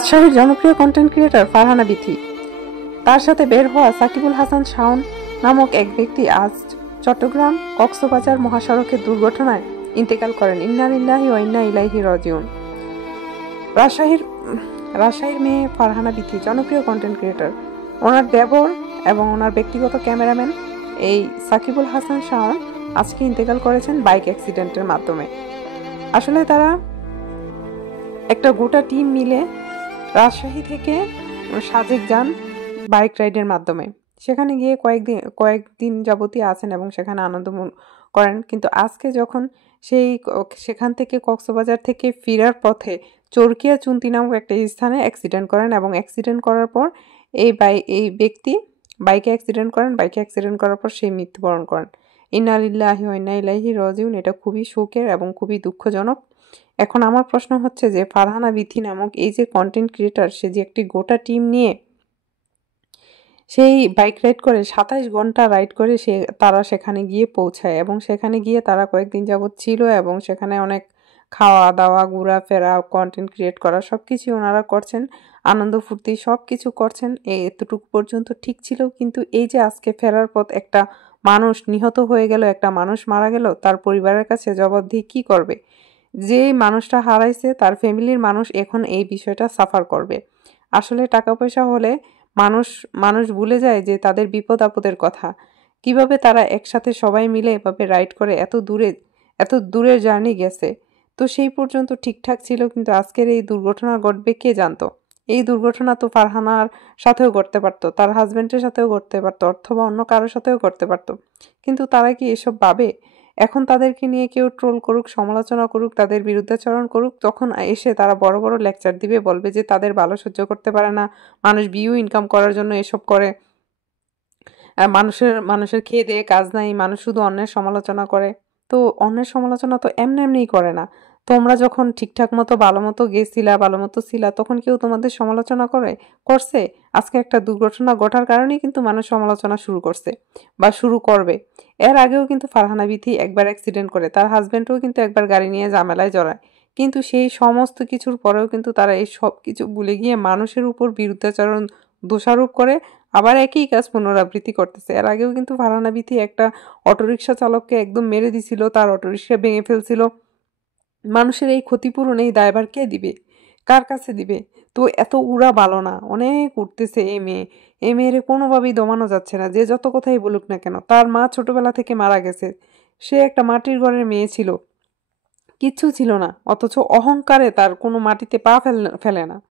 রাজশাহীর জনপ্রিয় content creator Farhana Bithi তার সাথে বের হওয়া সাকিবুল হাসান শাওন নামক এক ব্যক্তি আজ চট্টগ্রাম কক্সবাজার মহাসড়কের দুর্ঘটনায় ইন্তেকাল করেন। ইন্না লিল্লাহি ওয়া ইন্না ইলাইহি রাজিউন। রাজশাহীর মেয়ে ফারহানা বিথি জনপ্রিয় কন্টেন্ট ক্রিয়েটর। ওনার দেবর এবং ওনার ব্যক্তিগত ক্যামেরাম্যান এই সাকিবুল হাসান শাওন আজকে ইন্তেকাল করেছেন বাইক অ্যাক্সিডেন্টের মাধ্যমে। আসলে তারা একটা গোটা টিম মিলে রাজশাহী থেকে সাজেক যান বাইক রাইডের মাধ্যমে। সেখানে গিয়ে কয়েকদিন যাবতীয় আছেন এবং সেখানে আনন্দ করেন। কিন্তু আজকে যখন সেখান থেকে কক্সবাজার থেকে ফেরার পথে চরকিয়া চুন্তি নামক একটা স্থানে অ্যাক্সিডেন্ট করেন এবং অ্যাক্সিডেন্ট করার পর এই ব্যক্তি বাইকে অ্যাক্সিডেন্ট করার পর সেই মৃত্যুবরণ করেন। ইন্না লিল্লাহি ওয়া ইন্না ইলাইহি রাজিউন। এটা খুবই শোকের এবং খুবই দুঃখজনক। এখন আমার প্রশ্ন হচ্ছে যে ফারহানা বিথি নামক এই যে কন্টেন্ট ক্রিয়েটর, সে যে একটি গোটা টিম নিয়ে সেই বাইক রাইড করে 27 ঘন্টা রাইড করে তারা সেখানে গিয়ে পৌঁছায় এবং সেখানে গিয়ে তারা কয়েকদিন যাবৎ ছিল এবং সেখানে অনেক খাওয়া দাওয়া ঘোরাফেরা কন্টেন্ট ক্রিয়েট করা সবকিছু ওনারা করছেন, আনন্দ ফুর্তি সবকিছু করছেন। এতটুকু পর্যন্ত ঠিক ছিল, কিন্তু এই যে আজকে ফেরার পথ একটা মানুষ নিহত হয়ে গেল, একটা মানুষ মারা গেল, তার পরিবারের কাছে জবাবদিহি কি করবে? যে মানুষটা হারাইছে তার ফ্যামিলির মানুষ এখন এই বিষয়টা সাফার করবে। আসলে টাকা পয়সা হলে মানুষ ভুলে যায় যে তাদের বিপদ আপদের কথা। কিভাবে তারা একসাথে সবাই মিলে এভাবে রাইড করে এত দূরের জার্নি গেছে। তো সেই পর্যন্ত ঠিকঠাক ছিল, কিন্তু আজকের এই দুর্ঘটনা ঘটবে কে জানতো? এই দুর্ঘটনা তো ফারহানার সাথেও ঘটতে পারতো, তার হাজবেন্ডের সাথেও ঘটতে পারতো, অথবা অন্য কারোর সাথেও ঘটতে পারতো। কিন্তু তারা কি এসব ভাবে? এখন তাদেরকে নিয়ে কেউ ট্রোল করুক, সমালোচনা করুক, তাদের বিরুদ্ধাচরণ করুক, তখন এসে তারা বড় বড় লেকচার দিবে, বলবে যে তাদের ভালো সহ্য করতে পারে না, মানুষ ভিউ ইনকাম করার জন্য এসব করে, মানুষের খেয়ে দিয়ে কাজ নাই, মানুষ শুধু অন্যের সমালোচনা করে। তো অন্যের সমালোচনা তো এমনিই করে না। তোমরা যখন ঠিকঠাক মতো ভালো মতো গেছিলা, ভালো মতো ছিলা, তখন কেউ তোমাদের সমালোচনা করছে? আজকে একটা দুর্ঘটনা ঘটার কারণেই কিন্তু মানুষ সমালোচনা শুরু করছে বা শুরু করবে। এর আগেও কিন্তু ফারহানা বিথি একবার অ্যাক্সিডেন্ট করে, তার হাজবেন্ডও কিন্তু একবার গাড়ি নিয়ে ঝামেলায় জড়ায়। কিন্তু সেই সমস্ত কিছুর পরেও কিন্তু তারা এই সব কিছু ভুলে গিয়ে মানুষের উপর বিরুদ্ধাচরণ দোষারোপ করে আবার একই কাজ পুনরাবৃত্তি করতেছে। এর আগেও কিন্তু ফারহানা বিথি একটা অটোরিকশা চালককে একদম মেরে দিছিল, তার অটোরিকশা ভেঙে ফেলছিল। মানুষের এই ক্ষতিপূরণ, এই দায়ভার কে দিবে? কার কাছে দিবে? তো এত উড়া ভালো না, অনেক উঠতেছে এই মেয়ের কোনোভাবেই দমানো যাচ্ছে না। যে যত কথাই বলুক না কেন, তার মা ছোটবেলা থেকে মারা গেছে, সে একটা মাটির ঘরের মেয়ে ছিল, কিচ্ছু ছিল না, অথচ অহংকারে তার কোনো মাটিতে পা ফেলে না।